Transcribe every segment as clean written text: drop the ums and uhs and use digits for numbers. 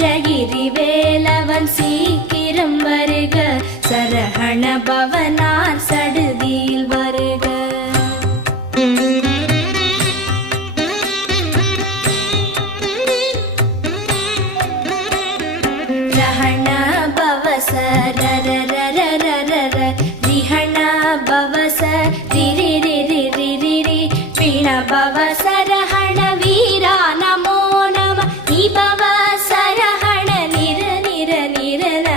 வீரகிரி வேலவன் சீக்கிரம் வருக, சரஹண பவனார் சடுதியில் வருக. ரஹண பவச ரரரரரரர, ரிஹண பவச ரிரிரிரிரிரி, பிண பவச ரஹண வீரா நமோ நம, நிபவ சரஹண நிர நிர நிரன,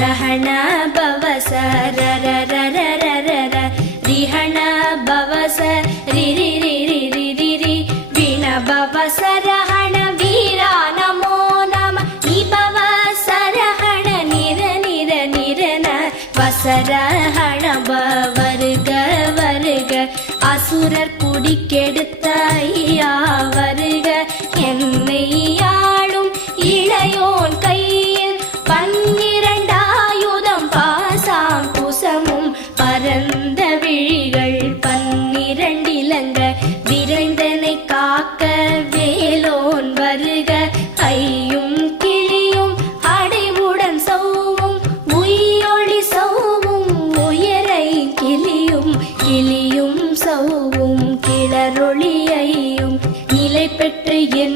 ரஹண பவச ரரரரரரர, ரிஹண பவச ரிரிரிரிரிரி, பிண பவச ரஹண வீரா நமோ நம, நிபவ சரஹண நிர நிர நிரன, வசரஹண வருக வருக, அசுரர் குடிக்கெடுத்த ஐயா வருக, என்னை ஆளும் இளையோன் கையில் 12 ஆயுதம் பாசாம் குசமும் பரந்த விழிகள் 12 இலங்க, விரைந்தனை காக்க வேலோன் வருக, ஐயும் கிளியும் அடைவுடன் சௌவும் உயிரொளி சௌவும், உயரை கிளியும் கிளியும் சௌவும் கிளரொளியையும் நிலை பெற்று என்